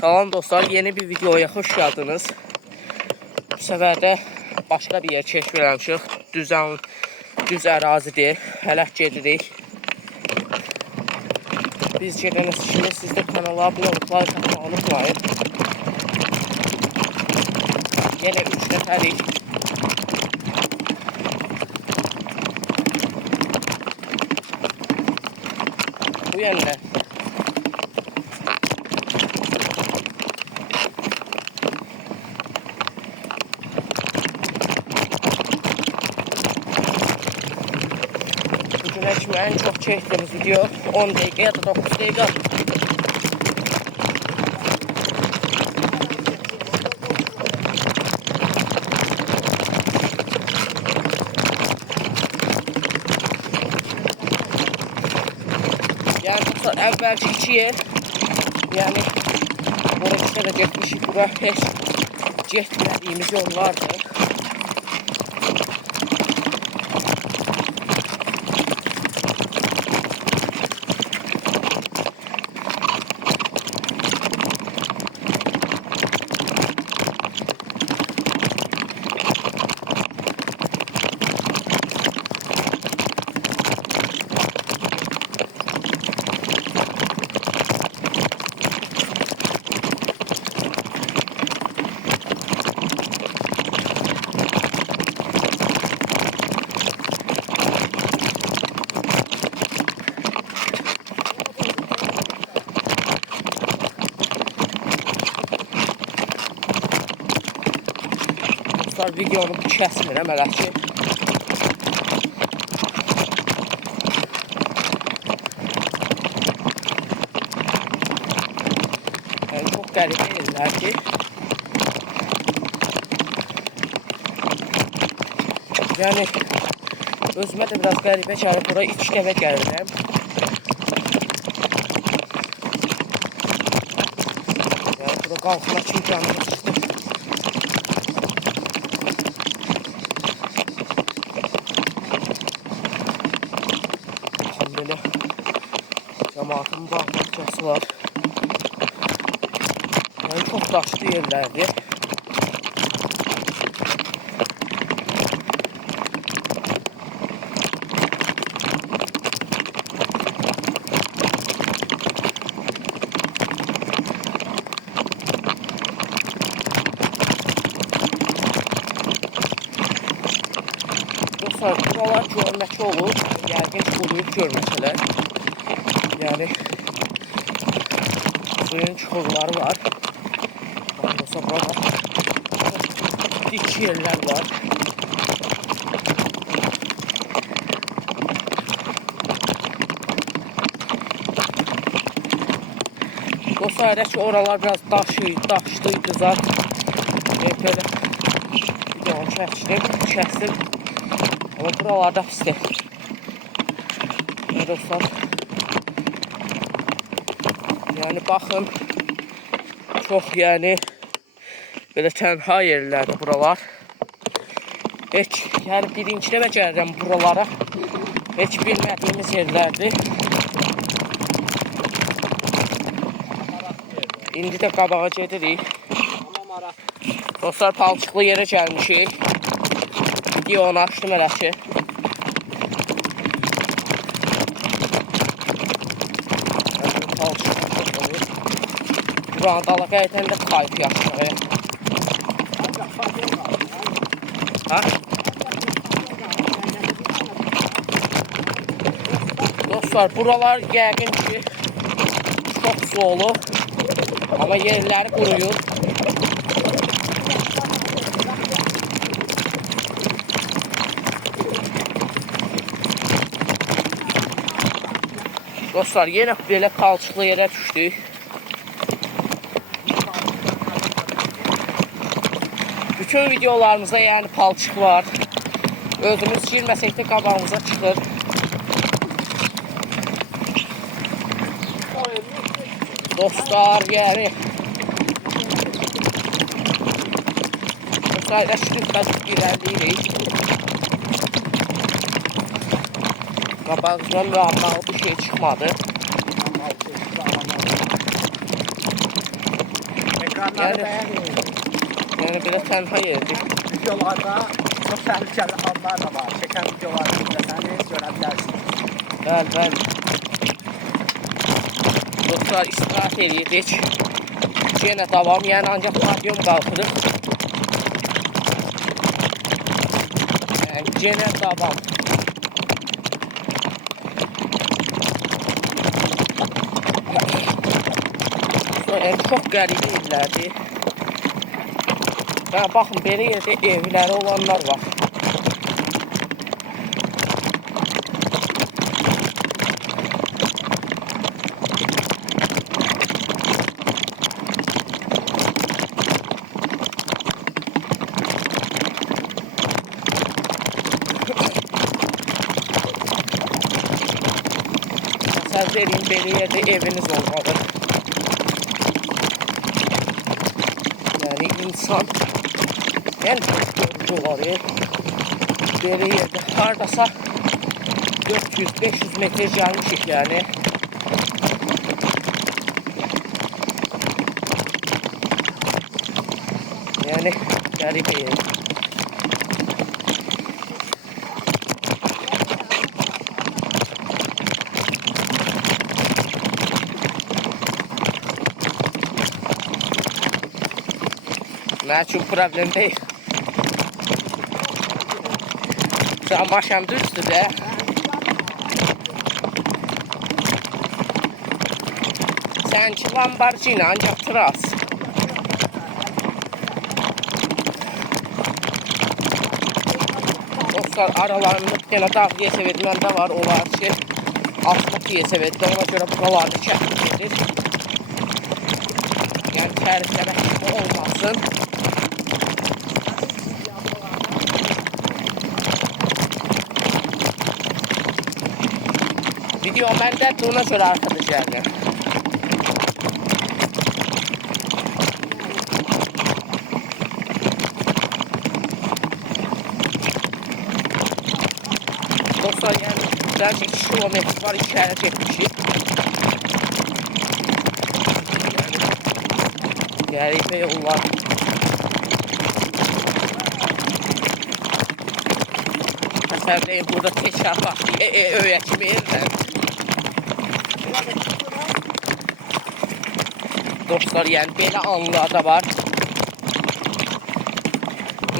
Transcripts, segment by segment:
Salam dostlar, yeni bir videoya hoş geldiniz. Bu sefer de başka bir yer keşf eləmişik. Düz ərazidir. Hələ gedirik. Biz gedəniz kimi siz də kanala abunə olub like atmayı unutmayın. Yenə 3 nəfərik. Bu yönlə. En çok çektiğimiz video 10 dakika ya da 9 dakika. Yani evvelki 2 yer, yani oraya da getmişik, bura heç getmədiyimiz yollardı. Videonu kəsmirəm hələ ki. Yəni çox qəribə yerlər ki. Yəni özümə də biraz qəribə gəlib, bura 2 dəfə gəlirəm. Yəni bura qalxmaq üçün canımız çıxdı. Cemaatın bağlıcası var. Yani çok taşlı yerlerdi. Dostlar, buralar görməkli olur. Yəqin quruyub görməsələr. Yani suyun çukurları var. Bakıyorsa burada dik yerler var. Dostlar, ki oralar biraz daşlıydı zaten. Böyle videonu kəsdim. Ama buralarda pisdir. Dostlar. Yani bakın, çok yani böyle tenha yerlerdi buralar. Hiç yani birinci dəfə gəlirəm buralara. Hiç bilmediğimiz yerlerdi. İndi de qabağa gedirik. Dostlar, palçıqlı yerə gəlmişik. Videonu açdım hələ ki. Buranın dala qayıtanda kayıp yaşıyor. Ha? Dostlar, buralar yəqin ki çok su olur. Ama yerleri quruyur. Dostlar, yenə belə palçıqlı yerə düşdük. Bütün videolarımızda yani palçıq var. Özümüz girməsək də qabağımıza çıxır. Dostlar, yani dostlar, şübhəsiz ilerləyirik. Qabağımızdan müəmmalı bir şey çıxmadı. Sürənləri bəyənin. Yəni belə tənha yerdir. Videolarda çox təhlükəli anlar da var. Çəkən videoları izləsəniz görə bilərsiniz. Bəli, bəli. Dostlar, istirahət edirik. Yenə davam, yəni ancaq pavyum qalxırıq. Yəni yenə davam. Yəni çox qəribə illərdir. Yəni baxın, belə yerdə evləri olanlar var. Məsəl verin, belə yerdə eviniz olmalı. Yəni insan, yəni çox yorucu var. Belə yerdə haradasa 400-500 metr gəlmişik yəni. Yəni qəribə yer. Mən üçün problem deyil. Sən başam düzdür də. Sənki Lamborghini ancaq tras. Dostlar, aralarında bir dənə dağ yesəvət məndə var. Onlar ki, asfalt yesəvətdə. Ona görə buralarda çəkin gedir. Yəni təhlükəli olmasın. Video məndə buna görə arkada gəldi. Dostlar, yəni dəqiq 2 kilometr var, 2 ərə çəkmişik. Qəribə yollar. Məsələn, burada tək şarpaq öyrəkim edirəm. Dostlar, yəni belə anlar da var.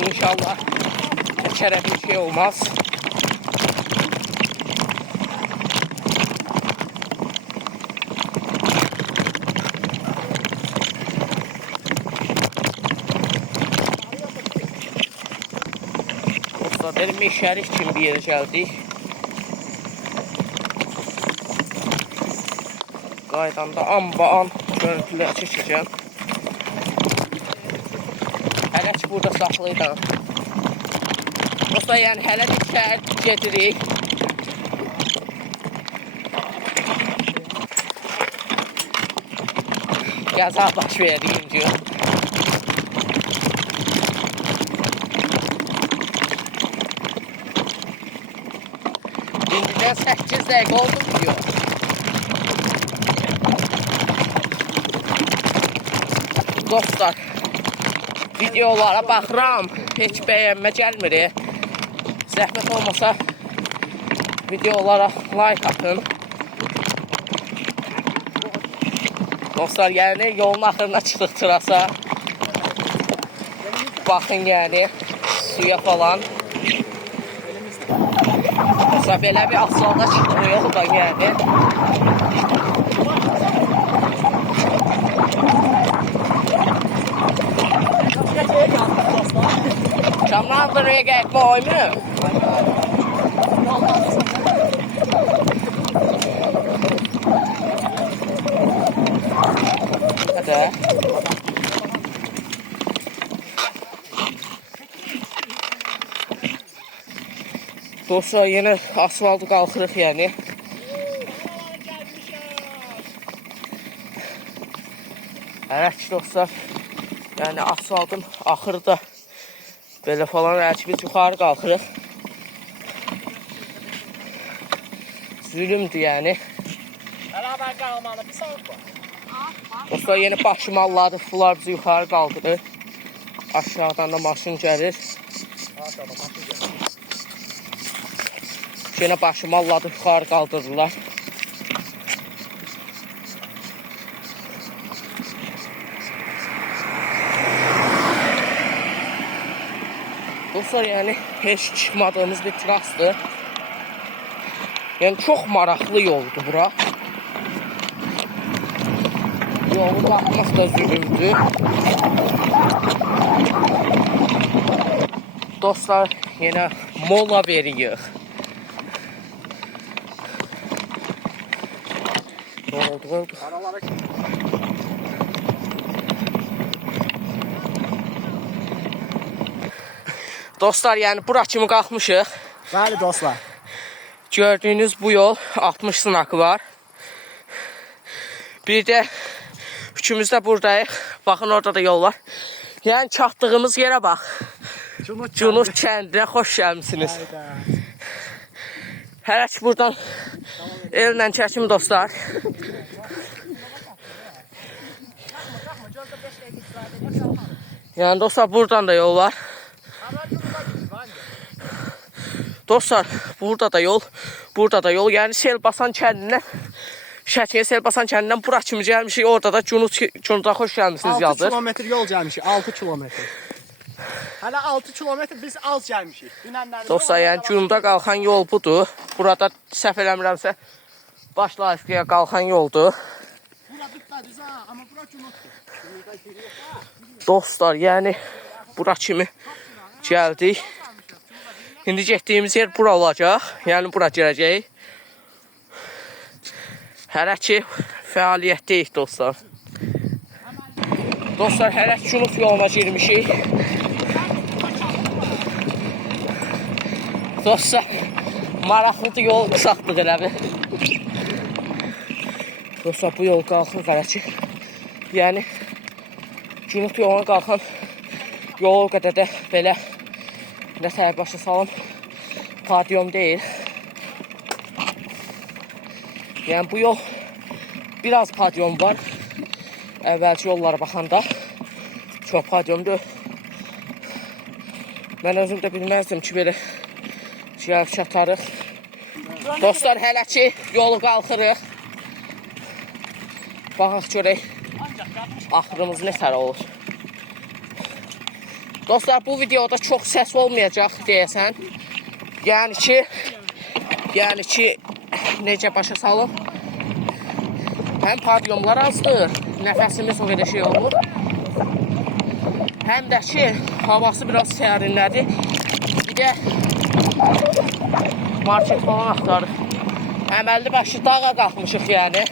İnşallah təkərə bir şey olmaz. Dostlar, belə meşəlik kimi bir yerə gəldik. Qaydanda an görüntülər çəkəcəm. Hələ ki burada saxlayıram. Dostlar, yəni hələ bir şəhər gedirik. Qəza baş verir indi. İndidən 8 dəqiqə oldu diyor. Dostlar, videolara baxıram, heç bəyənmə gəlmir. Zəhmət olmasa videolara like atın. Dostlar, yəni yolun axırına çıxdıq trasa. Baxın yəni suya falan. Dostlar, belə bir asfalda çıxdıq yoldan yəni. Camdan buraya gel boy mu? Hadi. Dostlar, yine asfaltı qalxırıq yəni. Evet dostlar, yani asfaltın axırda belə falan biz yuxarı qalxırıq. Zülümdür yəni. Beraber qalmalı bir soğuk var. Dostlar yeni başımı alladı. Bunlar bizi yuxarı qaldırır. Aşağıdan da maşın gəlir. Yine başımı alladı. Yuxarı qaldırdılar. Dostlar yani heç çıxmadığımız bir trasdır. Yani çok maraqlı yoldu bura. Yolu baxmaq da zülümdür. Dostlar yine mola veririk. Oldu. Dostlar yani bura kimi qalxmışıq. Bəli dostlar. Gördüğünüz bu yol 60 sınakı var. Bir de üçümüz de buradayıq. Bakın orada da yol var. Yani çatdığımız yere bak. Cunut kəndinə xoş gəlmisiniz. Hələ ki buradan ellə çəkim dostlar. Yani dostlar buradan da yol var. Dostlar burada da yol, burada da yol. Yani Selbasan kəndindən, Şəkiyə Selbasan kəndindən bura kimi gəlmişik. Orada da Cunuta xoş gəlmisiniz yazır. 6 kilometr yol gəlmişik, 6 kilometr. Hələ 6 kilometr biz az gəlmişik. Dostlar yəni Cunuta qalxan yol budur. Burada səhv eləmirəmsə baş layıqlıya qalxan yoldur. Bura bitmədi ha, amma bura Cunutdur. Dostlar yəni bura kimi gəldik. İndi getdiyimiz yer bura olacaq. Yəni bura gələcəyik. Hələ ki fəaliyyətdəyik dostlar. Dostlar hələ ki Cunut yoluna girmişik. Dostlar maraqlıdır yol qısaqlıq elə bir. Dostlar bu yol qalxır hələ ki. Yəni Cunut yoluna qalxan yol o qədər də belə nə səhər başa salım padyom deyil. Yəni bu yol biraz padyom var. Əvvəlki yollara baxanda çox padyomdur. Mən özüm də bilməzdim ki belə gəlib çatarıq. Dostlar hələ ki yolu qalxırıq. Baxaq görək axırımız nə tər olur. Dostlar bu videoda çok ses olmayacak deyəsən. Yəni ki necə başa salım. Hem padyomlar azdır, nəfəsimiz o qədər şey olur. Hem də ki havası biraz sərinlədi. Bir də market falan axtarıq. Əməlli başlı dağa qalxmışıq yəni.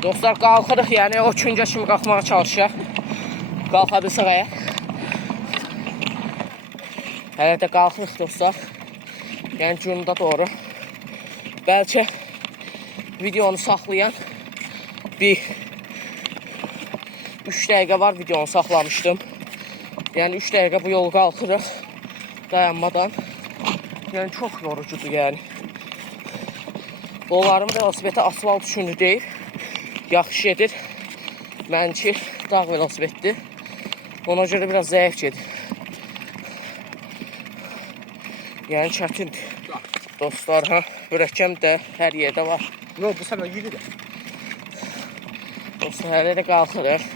Dostlar qalxırıq, yəni o küncə kimi qalxmağa çalışaq. Qalxa bilsək əgər. Hələ də qalxırıq dostlar. Yəni Cunuta doğru. Bəlkə videonu saxlayan bir 3 dəqiqə var videonu saxlamışdım. Yəni 3 dəqiqə bu yolu qalxırıq dayanmadan. Yəni çox yorucudur yəni. Onların velosipeti asfalt üçünü deyil. Yaxşı gedir. Mənki dağ velosipetdir. Ona görə biraz zəif gedir. Yəni çətindir. Dostlar, bürəkəm də hər yerdə var. Yox, bu səfər yürüdür. Dostlar, hələ də qalxırıq.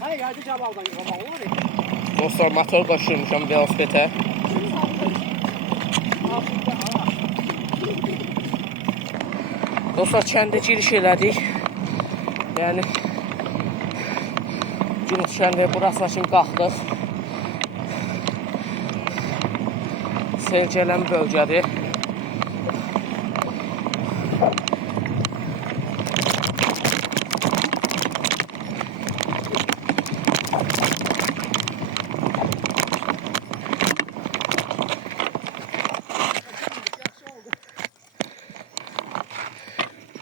Hayır, gəldi cabaldan yığamaq olur. Dostlar, motor qoşulmuşam velosipetə. Dostlar, kəndə giriş elədik. Yəni Cunut kəndə burasına kimi qalxdıq. Sel gələn bölgədir.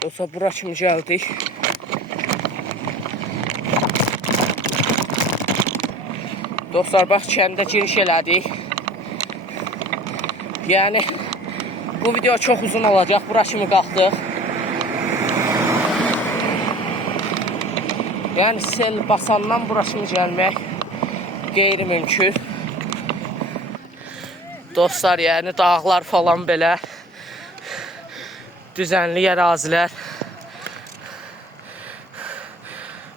Dostlar, bura kimi gəldik. Dostlar, bax kəndə giriş elədik. Yani bu video çok uzun olacak. Bura kimi qalxdıq. Yani sel basandan bura kimi gəlmək qeyri-mümkün. Dostlar, yani dağlar falan belə düzənli ərazilər.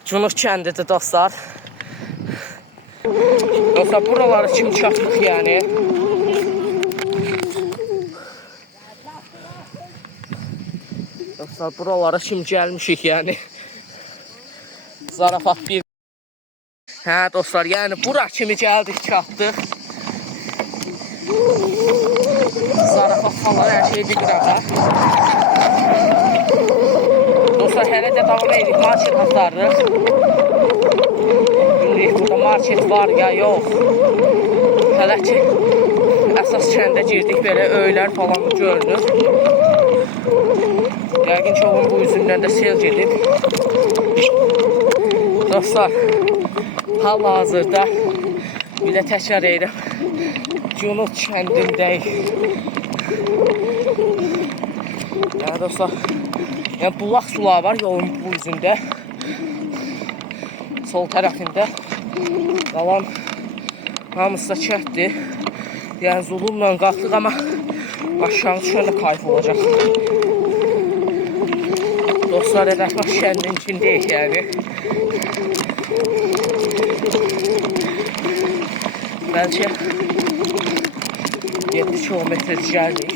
Cunux kəndidir dostlar. Dostlar, buraları kimi çatdıq yani. Dostlar, buralara kimi gəlmişik yani. Zarafat bir. Hə dostlar, yani bura kimi gəldik, çatdıq. Zarafat falan her şey bilirəm ha. Dostlar, hələ də davam edirik, market axtarırıq. Bilmirik burada market var ya yox. Hələ ki əsas kəndə girdik, belə öylər falan görünür. Yəqin ki onun bu üzündən də sel gedib. Dostlar, hal-hazırda bir də təkrar edirəm. Cunux kəndindəyik. Yəni dostlar, yəni bulaq sular var yolun bu üzündə. Sol tərəfində. Qalan hamısı da çətdir. Yəni zulumla qalxdıq, amma aşağı şöyle kayf olacaq. Dostlar, Rəhmət kəndinin içindəyik yəni. Bəlkə 7 kilometre gəldik.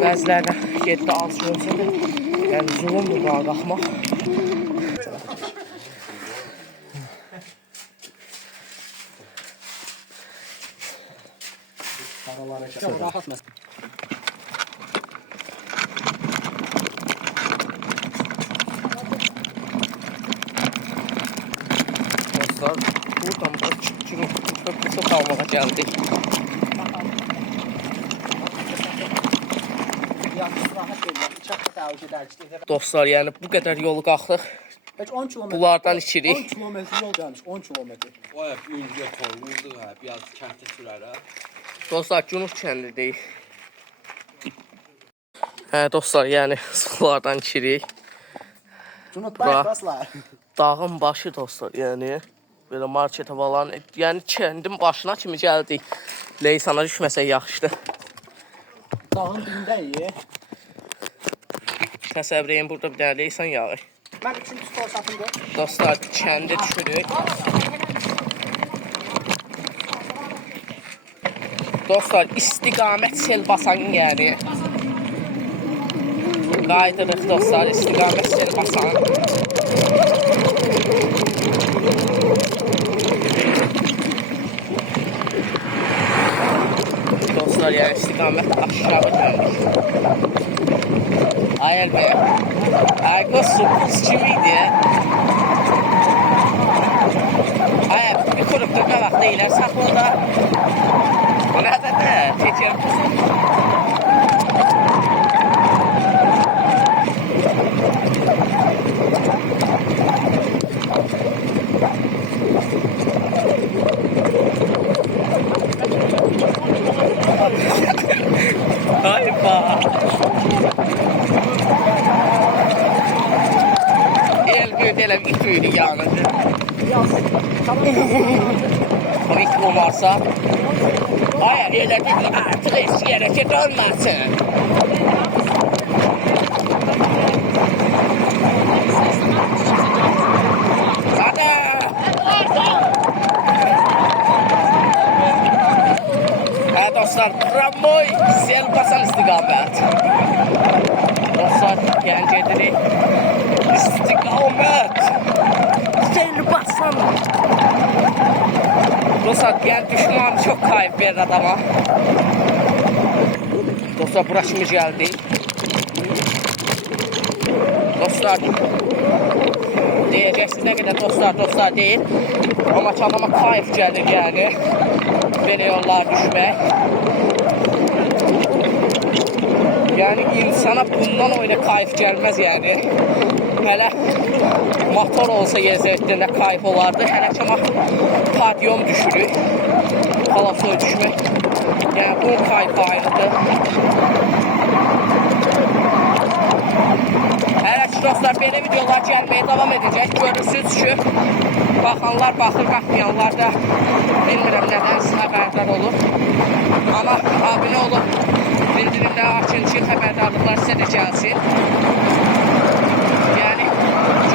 Bəzilərlə 7-6 kilometre. Yəni zulumdur dağa qalxmaq. Çok rahat mesela. Dostlar, buradan da çok almağa geldik. Dostlar, yani bu kadar yolu qalxdıq. 10 kilometre. Bunlardan içirik. 10 kilometre yol gelmiş, 10 kilometre. O hep ünlü koyuldu ha, biraz kente sürer ha. Dostlar, Cunux kəndindəyik. Hə dostlar, yəni sulardan içirik. Unutmayın dostlar. Dağın başı dostlar, yəni belə marketə falan, yəni kəndin başına kimi gəldik. Leysana düşməsək yaxşıdır. Dağın dibindəyik. Təsəvvür edin, burada bir dənə leysan yağır. Mən 3-cü stol satımdır. Dostlar, kəndə düşürük. Dostlar, istiqamət sel basan yəni. Qaydırıq dostlar, istiqamət sel basan. Dostlar, yəni istiqamət aşağı dönmüş. Ayel Bey, Aygos kim idi? Ayel, bir kurupda qabaq deyilər, saxlada. O nədə də, keçər kızım. Ay ba. El gödələm it öyünü yanıdır. O it olmarsa. Ay, elə deyil, artıq eski hərəkət olmasın. Hadi. Hə dostlar, tramvay sel basan istiqamət. Dostlar, yəni gedirik. İstiqamət. Sel basan. Dostlar, yəni düşman çox kayıp verir adama. Dostlar, bura kimi gəldik. Dostlar, deyəcəksiniz nə qədər dostlar deyil. Amma ki adama kayıp gəlir yəni. Belə yollar düşmək. Yani insana bundan öyle kayıp gelmez yani. Hele motor olsa gezdirdiğinde kayıp olardı. Hele ki ama padyom düşürür. Palasoy düşmək. Yəni bunun kayıp ayrıdır. Hələ ki dostlar, belə videolar gəlməyə davam edəcək. Görürsünüz ki, baxanlar baxır, baxmayanlar da bilmirəm nədən xəbərdar olur. Amma abunə olub bildirimləri açın ki, xəbərdarlıqlar sizə də gəlsin. Yəni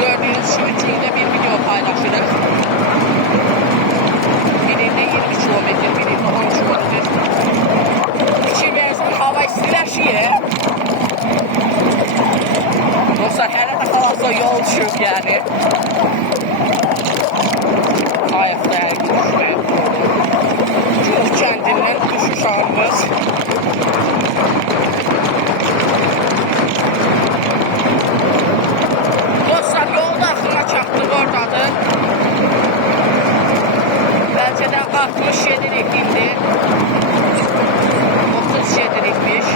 gördüyünüz kimi gündə bir video paylaşırıq. Birində 20 kilometr, birində 10 kilometr. İki mezun hava istiləşir. Dostlar, hələ də qalasa yol düşüb yəni. Ayaqda əgir düşməyib. Cünub kəndindən düşüş anımız. Dostlar, yolun axırına çatdıq oradadır. Bəlkə də 67'lik indi. 37'likmiş.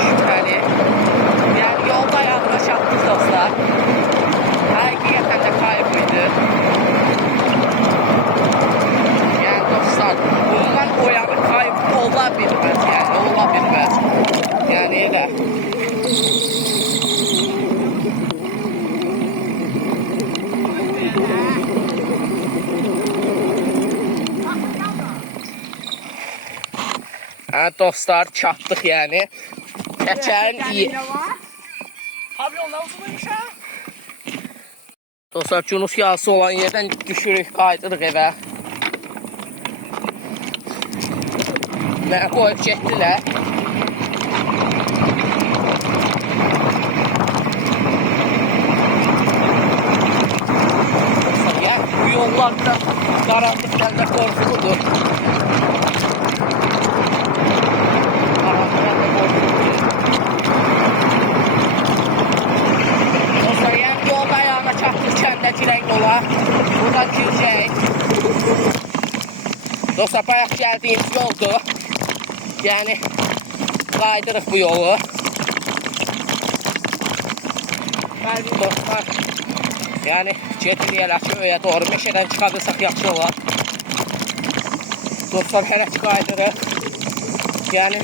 Şübhəli. Yəni yolda ayağına çatdıq dostlar. Həqiqətən də kayıp idi. Yəni dostlar, bundan oyanı kayıp ola bilməz. Yəni ola bilməz. Yəni elə. Dostlar, çatdıq yəni. Keçən iyi. Pavyonla uzunmuş ha? Dostlar, Cunus yağısı olan yerdən düşürük, qaydırıq evə. Mənə qoyub getdilər. Dostlar, yəni bu yollarda qaranlıqdan da qorxuludur. Girək yola, buradan girəcək. Dostlar, bayaq gəldiyimiz yoldur. Yəni, qaydırıq bu yolu. Dostlar, yəni, gedirik elə ki, öyə doğru meşədən çıxarırsaq yaxşı olar. Dostlar, hələ ki qaydırıq. Yəni,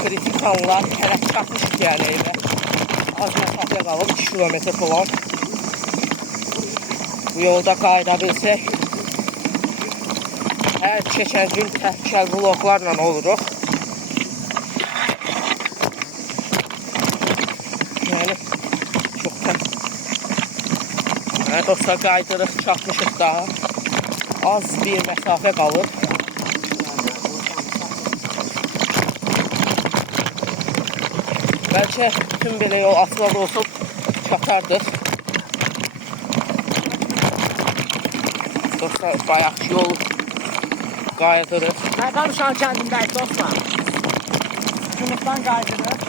kritik anlar, hələ ki çatmışıq yəni evə. Az məsafə qalıb, 2 kilometr falan. Bu yolda qayıda bilsək, hər keçən gün təhkəl vloglarla oluruq. Yəni, çox təhkəl. Yəni, dostlar, qaydırıq, çatmışıq daha. Az bir məsafə qalır. Bəlkə tüm belə yol asfalt olsun, çatardıq. Dostlar, bayaq yol qaydırıq. Nədən uşaq kəndindəyik dostlar? Cünubdan qaydırıq.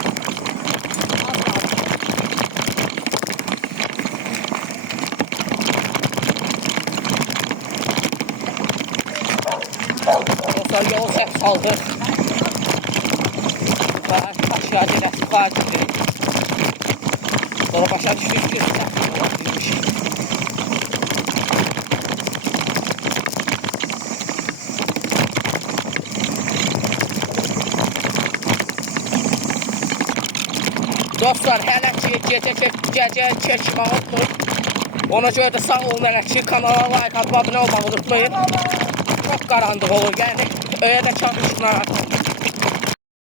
Dostlar, yol səhv saldıq. Və aşağı dirək qaydırıq. Sonra başa düşdük ki, səhv olabilirmiş. Dostlar, hələ ki gecə çəkmə unutmayın. Ona görə də sağ olun, hələ ki kanala like atıb abunə olmağı unutmayın. Çox qaranlıq olur, yəni öyə də çalışın.